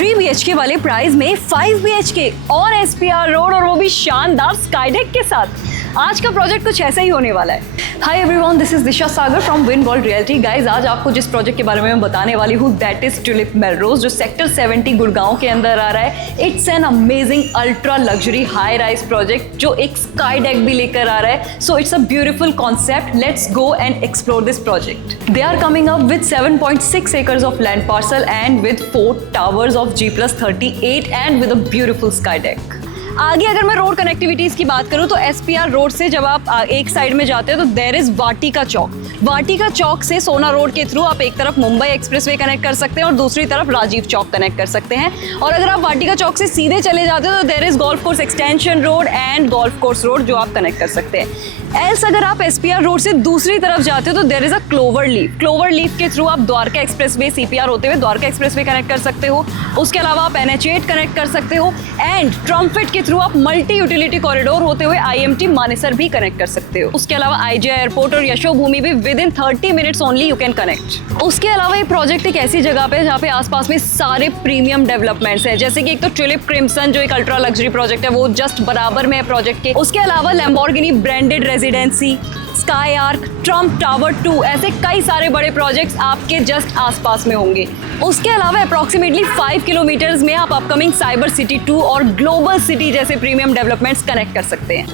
3 BHK वाले price में 5 BHK और SPR रोड, और वो भी शानदार स्काई डेक के साथ। आज का प्रोजेक्ट कुछ ऐसा ही होने वाला है। Hi everyone, this is Disha Sagar from win world realty. Guys, आज आपको जिस प्रोजेक्ट के बारे में मैं बताने वाली हूँ दैट इज ट्यूलिप मेलरोज, जो सेक्टर 70 गुड़गांव के अंदर आ रहा है। It's an amazing ultra luxury high rise project जो एक स्काई डेक भी लेकर आ रहा है। So it's a beautiful concept. Let's go and explore this project. They are coming up with 7.6 acres of land parcel and with 4 towers of G+38 and with a beautiful sky deck. आगे अगर मैं road connectivities की बात करूं तो SPR road से जब आप एक साइड में जाते हो तो देयर इज वाटिका चौक। वाटिका चौक से सोना रोड के थ्रू आप एक तरफ मुंबई एक्सप्रेसवे कनेक्ट कर सकते हैं और दूसरी तरफ राजीव चौक कनेक्ट कर सकते हैं। और अगर आप वाटिका चौक से सीधे चले जाते हो तो there is golf course extension road and golf course road जो आप कनेक्ट कर सकते हैं। एल्स अगर आप SPR रोड से दूसरी तरफ जाते हो तो there is a clover leaf. Clover leaf के थ्रू आप द्वारका एक्सप्रेसवे CPR होते हुए द्वारका एक्सप्रेसवे कनेक्ट कर सकते हो। उसके अलावा आप NH8 कनेक्ट कर सकते हो एंड ट्रम्फिट के थ्रू आप मल्टी यूटिलिटी कॉरिडोर होते हुए IMT मानेसर भी कनेक्ट कर सकते हो। उसके अलावा IJ एयरपोर्ट और यशो भूमि भी with in 30 minutes only you can connect. उसके अलावा ये प्रोजेक्ट एक ऐसी जगह पे जहाँ पे आसपास में सारे प्रीमियम डेवलपमेंट्स है, जैसे कि एक तो ट्यूलिप क्रिम्सन जो एक अल्ट्रा लग्जरी प्रोजेक्ट है वो जस्ट बराबर में है प्रोजेक्ट के। उसके अलावा Lamborghini branded residency, sky arc, Trump tower 2, ऐसे कई सारे बड़े प्रोजेक्ट्स आपके जस्ट आसपास में होंगे। उसके अलावा अप्रॉक्सीमेटली 5 किलोमीटर्स में आप अपकमिंग साइबर सिटी 2 और ग्लोबल सिटी जैसे प्रीमियम डेवलपमेंट्स कनेक्ट कर सकते हैं।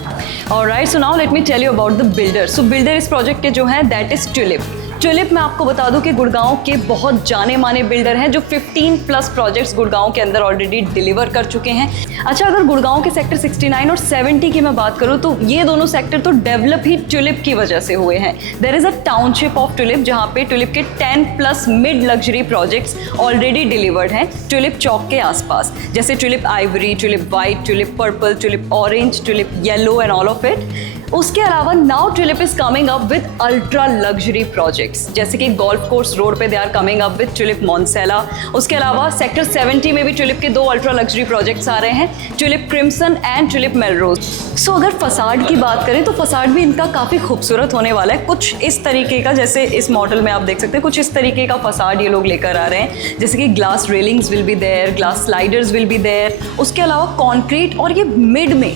Alright, so now let me tell you about the builder. So builder इस प्रोजेक्ट के जो है दैट इज ट्यूलिप। ट्यूलिप मैं आपको बता दूं कि गुड़गांव के बहुत जाने माने बिल्डर हैं जो 15+ प्रोजेक्ट्स गुड़गांव के अंदर ऑलरेडी डिलीवर कर चुके हैं। अच्छा, अगर गुड़गांव के सेक्टर 69 और 70 की मैं बात करूं तो ये दोनों सेक्टर तो डेवलप ही ट्यूलिप की वजह से हुए हैं। There is a township of Tulip जहां पे ट्यूलिप के 10+ mid luxury projects already delivered हैं ट्यूलिप चौक के आसपास, जैसे Tulip Ivory, Tulip White, Tulip Purple, Tulip Orange, Tulip Yellow and all of it. उसके अलावा now Tulip is coming up with ultra luxury projects, जैसे कि गोल्फ कोर्स रोड पे they are coming up with Tulip Monsella. उसके अलावा sector 70 में भी tulip के 2 अल्ट्रा लग्जरी प्रोजेक्ट्स आ रहे हैं, Tulip Crimson and Tulip Melrose. So अगर फसाड की बात करें तो फसाड भी इनका काफ़ी खूबसूरत होने वाला है। कुछ इस तरीके का, जैसे इस मॉडल में आप देख सकते हैं, कुछ इस तरीके का फसाड ये लोग लेकर आ रहे हैं, जैसे कि glass railings will be there, glass sliders will be there. उसके अलावा कॉन्क्रीट और ये मिड में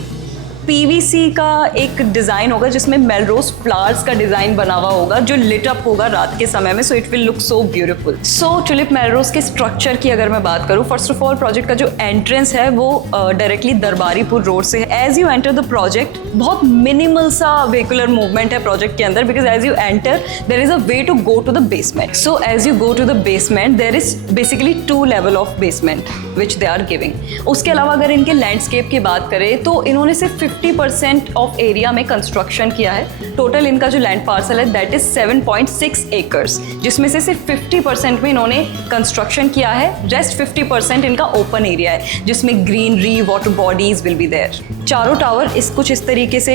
PVC का एक डिज़ाइन होगा जिसमें मेलरोज फ्लावर्स का डिज़ाइन बना हुआ होगा जो लिट अप होगा रात के समय में। सो it will look so beautiful. So tulip Melrose के स्ट्रक्चर की अगर मैं बात करूँ, फर्स्ट ऑफ ऑल प्रोजेक्ट का जो एंट्रेंस है वो डायरेक्टली दरबारीपुर रोड से है। As you enter the project बहुत मिनिमल सा व्हीकुलर मूवमेंट है प्रोजेक्ट के अंदर, because as you enter there is a way to go to the basement. So as you go to the basement there is basically 2 level of basement which they are giving. उसके अलावा अगर इनके landscape की बात करें तो इन्होंने सिर्फ 50% ऑफ एरिया में कंस्ट्रक्शन किया है। टोटल इनका जो लैंड पार्सल है दैट इज 7.6 एकर्स, जिसमें से सिर्फ 50% में इन्होंने कंस्ट्रक्शन किया है। रेस्ट 50% इनका ओपन एरिया है जिसमें greenery, water bodies will be there. चारों टावर कुछ इस तरीके से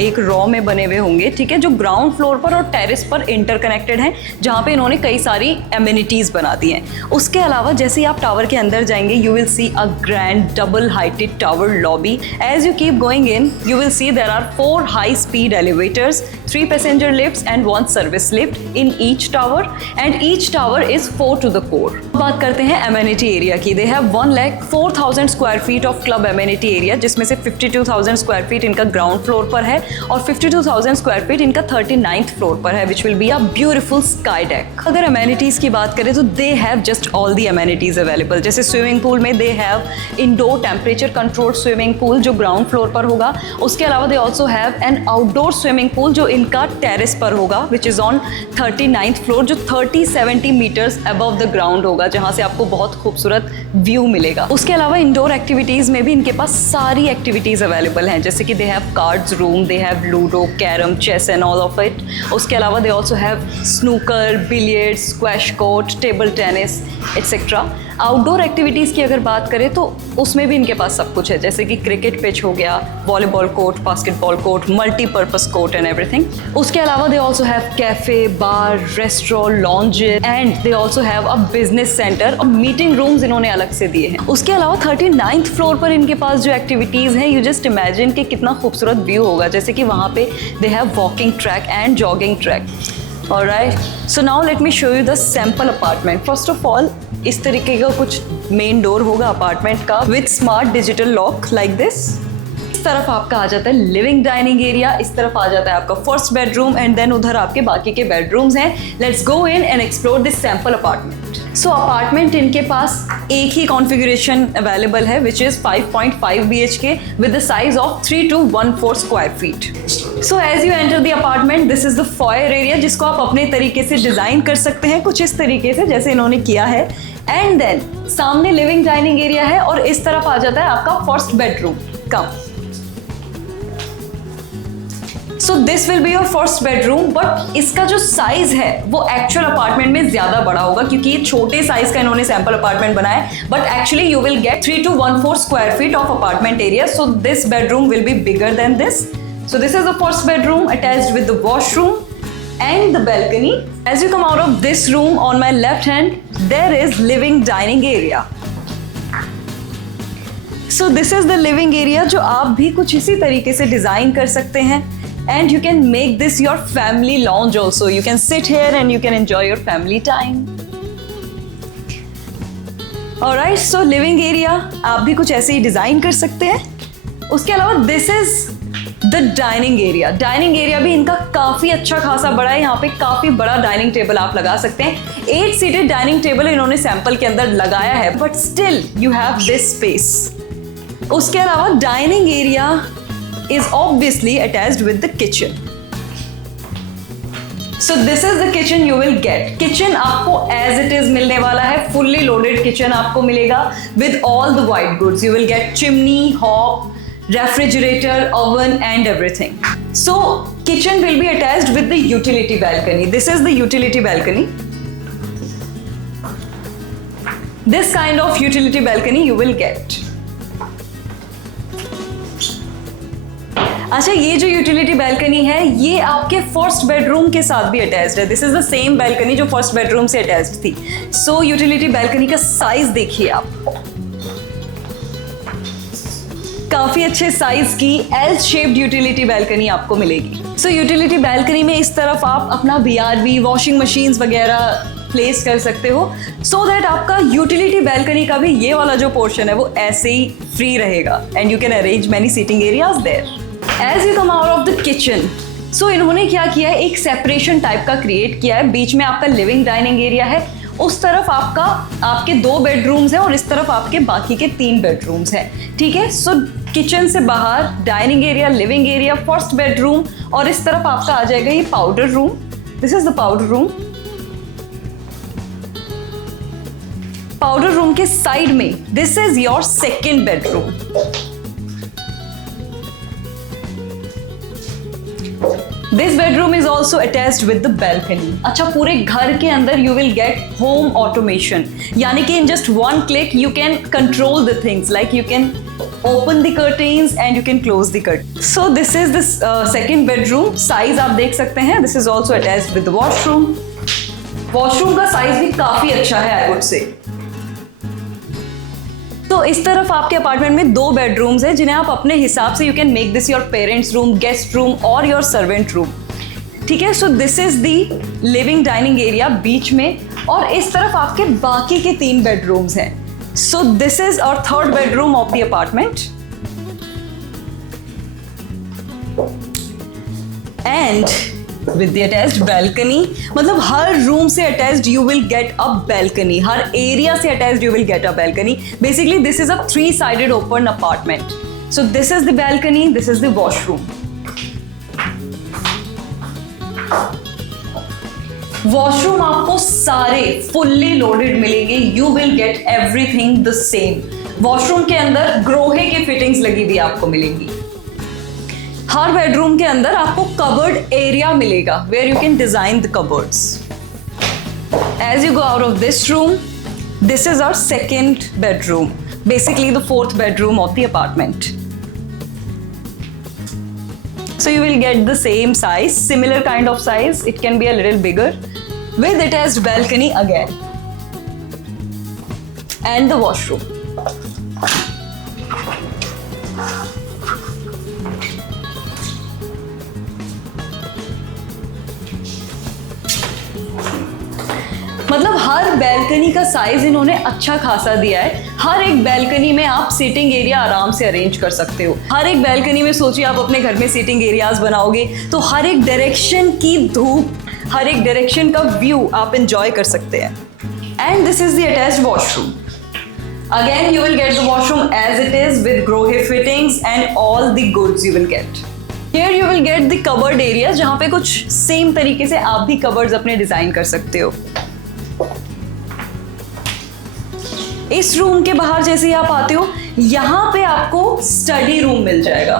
एक रॉ में बने हुए होंगे, ठीक है, जो ग्राउंड फ्लोर पर और टेरेस पर इंटरकनेक्टेड हैं, जहाँ पे इन्होंने कई सारी एमिनिटीज बना दी हैं। उसके अलावा जैसे ही आप टावर के अंदर जाएंगे you will see a grand double heighted tower lobby. As you keep going in you will see there are 4 high-speed elevators, 3 passenger lifts and 1 service lift in each tower, and each tower is 4 to the core. बात करते हैं amenity area की। They have 1,04,000 square feet of club amenity area, जिसमें से 52,000 square feet इनका ground floor पर है और 52,000 square feet इनका 39th floor पर है, which will be a beautiful sky deck. अगर amenities की बात करें तो they have just all the amenities available, जैसे swimming pool में they have indoor temperature controlled swimming pool जो ground floor पर होगा। उसके अलावा they also have an outdoor swimming pool जो इनका टेरेस पर होगा, which is on 39th floor, जो 30-70 मीटर्स अबव द ग्राउंड होगा, जहाँ से आपको बहुत खूबसूरत व्यू मिलेगा। उसके अलावा इंडोर एक्टिविटीज़ में भी इनके पास सारी एक्टिविटीज़ अवेलेबल हैं, जैसे कि they have cards room, they have ludo, carrom, chess and all of it. उसके अलावा they also have snooker, billiards, squash court, table tennis etcetera. Outdoor activities की अगर बात करें तो उसमें भी इनके पास सब कुछ है, जैसे कि क्रिकेट पिच हो गया, volleyball court, basketball court, multipurpose court and everything. उसके अलावा they also have cafe, bar, restaurant, lounge and they also have a business centre और मीटिंग रूम्स इन्होंने अलग से दिए हैं। उसके अलावा 39th फ्लोर पर इनके पास जो एक्टिविटीज़ हैं, यू जस्ट इमेजिन कि कितना खूबसूरत व्यू होगा, जैसे कि वहाँ पे they have walking track and jogging track. Alright, so now let me show you the sample apartment. First of all इस तरीके का कुछ मेन डोर होगा अपार्टमेंट का with smart digital lock like this. इस तरफ आपका आ जाता है लिविंग डाइनिंग एरिया, इस तरफ आ जाता है आपका फर्स्ट बेडरूम एंड देन उधर आपके बाकी के बेडरूम्स हैं। Let's go in and explore this sample apartment. So apartment इनके पास एक ही कॉन्फ़िगरेशन अवेलेबल है which is 5.5 BHK with the size of 3214 square feet. So as you enter the apartment this is the foyer area जिसको आप अपने तरीके से डिजाइन कर सकते हैं कुछ इस तरीके से जैसे इन्होंने किया है। एंड देन सामने लिविंग डाइनिंग एरिया है और इस तरफ आ जाता है आपका first bedroom. Come so this will be your first bedroom, but इसका जो साइज है वो एक्चुअल अपार्टमेंट में ज्यादा बड़ा होगा क्योंकि ये छोटे साइज का इन्होंने सैंपल अपार्टमेंट बनाया है। But actually you will get 3214 square feet of apartment area, so this bedroom will be bigger than this. So this is the first bedroom attached with the washroom and the balcony. As you come out of this room, on my left hand, there is living dining area. So this is the living area जो आप भी कुछ इसी तरीके से design कर सकते हैं and you can make this your family lounge also. You can sit here and you can enjoy your family time. Alright, so living area आप भी कुछ ऐसे ही डिजाइन कर सकते हैं। उसके अलावा this is the dining area. Dining area भी इनका काफी अच्छा खासा बड़ा है, यहाँ पे काफी बड़ा डाइनिंग टेबल आप लगा सकते हैं। 8 सीटेड डाइनिंग टेबल इन्होंने सैंपल के अंदर लगाया है, but still you have this space. उसके अलावा dining area is obviously attached with the kitchen. So this is the kitchen you will get. Kitchen आपको एज इट इज मिलने वाला है, फुल्ली लोडेड किचन आपको मिलेगा with all the white goods. You will get chimney, hob, refrigerator, oven and everything. So kitchen will be attached with the utility balcony. This is the utility balcony. This kind of utility balcony you will get. अच्छा, ये जो utility balcony है ये आपके first bedroom के साथ भी attached है। This is the same balcony जो फर्स्ट बेडरूम से अटैच्ड थी। सो यूटिलिटी बैल्कनी का साइज देखिए आप, काफी अच्छे साइज की एल शेप्ड यूटिलिटी बैल्कनी आपको मिलेगी। सो यूटिलिटी बैल्कनी में इस तरफ आप अपना BRB, वॉशिंग मशीन्स वगैरह प्लेस कर सकते हो सो दैट आपका यूटिलिटी बैल्कनी का भी ये वाला जो पोर्शन है वो ऐसे ही फ्री रहेगा and you can arrange many seating areas there. As you come out of the kitchen, so इन्होंने क्या किया है, एक सेपरेशन टाइप का क्रिएट किया है। बीच में आपका लिविंग डाइनिंग एरिया है, उस तरफ आपके 2 बेडरूम्स हैं और इस तरफ आपके बाकी के 3 बेडरूम्स हैं। ठीक है, सो किचन से बाहर dining area, living area, first bedroom और इस तरफ आपका आ जाएगा ये powder room. This is the powder room. Powder room के साइड में this is your second bedroom. This bedroom is also attached with the balcony. अच्छा, पूरे घर के अंदर you will get home automation, यानी कि in just 1 click you can control the things, like you can open the curtains and you can close the curtains. So this is the second bedroom. Size आप देख सकते हैं, this is also attached with the washroom. Washroom का size भी काफी अच्छा है I would say. तो इस तरफ आपके अपार्टमेंट में 2 बेडरूम्स हैं जिन्हें आप अपने हिसाब से you can make this your parents room, guest room और योर सर्वेंट रूम। ठीक है, so this is the living dining area बीच में और इस तरफ आपके बाकी के 3 बेडरूम्स हैं। So this is our third bedroom of the apartment and with the attached balcony, मतलब हर रूम से attached you will get a balcony, हर एरिया से attached you will get a balcony. Basically this is a 3-sided open apartment. So this is the balcony, this is the washroom. Washroom आपको सारे fully loaded मिलेंगे, you will get everything the same. Washroom के अंदर Grohe की fittings लगी हुई आपको मिलेंगी। हर बेडरूम के अंदर आपको कबर्ड एरिया मिलेगा where you can design the cupboards. As you go out of this room, this is our second bedroom, basically the 4th bedroom of the apartment. So you will get the same size, similar kind of size. It can be a little bigger with attached balcony again and the washroom. मतलब हर balcony का size इन्होंने अच्छा खासा दिया है। हर एक balcony में आप सीटिंग एरिया आराम से अरेंज कर सकते हो। हर एक बैल्कनी में सोचिए आप अपने घर में सीटिंग एरियाज बनाओगे तो हर एक डायरेक्शन की धूप, हर एक डायरेक्शन का व्यू आप एंजॉय कर सकते हैं। And this is the attached washroom. Again, you will get the washroom as it is with Grohe fittings and all the goods you will get. Here you will get the cupboard areas जहाँ पे कुछ same तरीके से आप भी cupboards अपने design कर सकते हो। इस रूम के बाहर जैसे ही आप आते हो यहाँ पे आपको स्टडी रूम मिल जाएगा।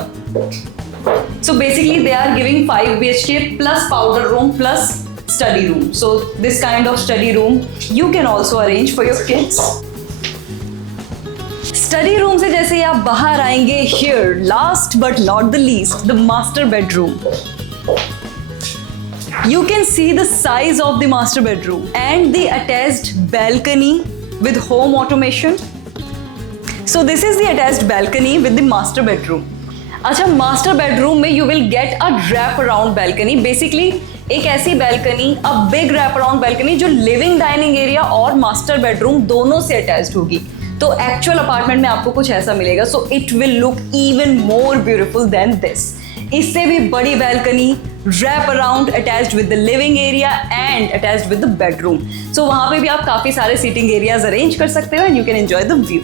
So basically they are giving 5 BHK plus powder room plus study room. So this kind of study room you can also arrange for your kids. Study room से जैसे ही आप बाहर आएंगे, here last but not the least, the master bedroom. You can see the size of the master bedroom and the attached balcony with home automation. So this is the attached balcony with the master bedroom. अच्छा, master bedroom में you will get a wrap around balcony. Basically एक ऐसी balcony, a big wrap around balcony जो living dining area और master bedroom दोनों से attached होगी। तो एक्चुअल अपार्टमेंट में आपको कुछ ऐसा मिलेगा। So it will look even more beautiful than this. इससे भी बड़ी balcony, wrap around, attached with the living area and attached with the bedroom. So वहां पे भी आप काफी सारे सीटिंग एरियाज अरेंज कर सकते हो and you can enjoy the view.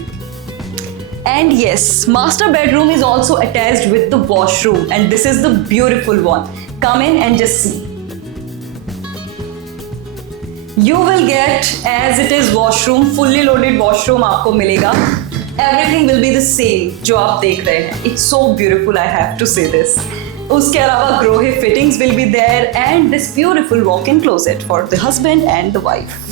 And yes, master bedroom is also attached with the washroom and this is the beautiful one. Come in and just see. You will get as it is washroom, fully loaded washroom आपको मिलेगा। Everything will be the same जो आप देख रहे हैं। It's so beautiful, I have to say this. उसके अलावा Grohe fittings will be there and this beautiful walk-in closet for the husband and the wife.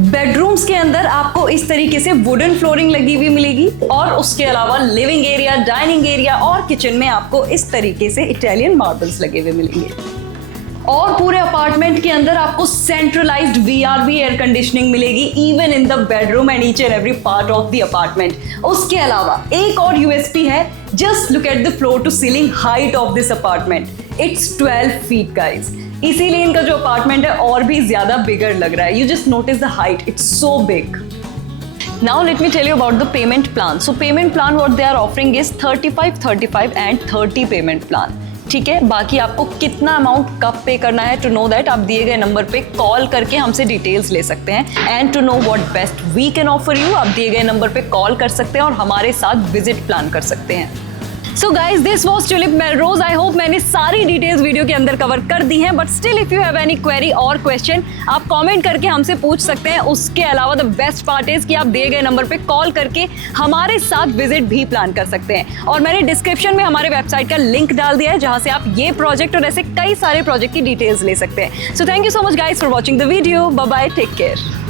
Bedrooms के अंदर आपको इस तरीके से वुडन फ्लोरिंग लगी हुई मिलेगी और उसके अलावा लिविंग एरिया, डाइनिंग एरिया और किचन में आपको इस तरीके से इटालियन मार्बल्स लगे हुए मिलेंगे। और पूरे अपार्टमेंट के अंदर आपको सेंट्रलाइज्ड VRV एयर कंडीशनिंग मिलेगी even in the bedroom and each and every part of the apartment. उसके अलावा एक और USP है, just look at the floor to ceiling height of this apartment. It's 12 feet guys. इसीलिए इनका जो apartment है और भी ज्यादा बिगर लग रहा है। You just notice the height, it's so big. Now let me tell you about the payment plan. So payment plan what they are offering is 35, 35 and 30 payment plan. ठीक है, बाकी आपको कितना अमाउंट कब पे करना है, टू नो दैट आप दिए गए नंबर पे कॉल करके हमसे डिटेल्स ले सकते हैं। And to know what best we can offer you, आप दिए गए नंबर पे कॉल कर सकते हैं और हमारे साथ विजिट प्लान कर सकते हैं। So guys, this was tulip Melrose. I hope मैंने सारी डिटेल्स वीडियो के अंदर कवर कर दी हैं, but still if you have any query और क्वेश्चन आप कमेंट करके हमसे पूछ सकते हैं। उसके अलावा द बेस्ट पार्ट इज कि आप दिए गए नंबर पे कॉल करके हमारे साथ विजिट भी प्लान कर सकते हैं। और मैंने डिस्क्रिप्शन में हमारे वेबसाइट का लिंक डाल दिया है जहां से आप ये प्रोजेक्ट और ऐसे कई सारे प्रोजेक्ट की डिटेल्स ले सकते हैं। So thank you so much guys for watching the video. Bye bye, take care.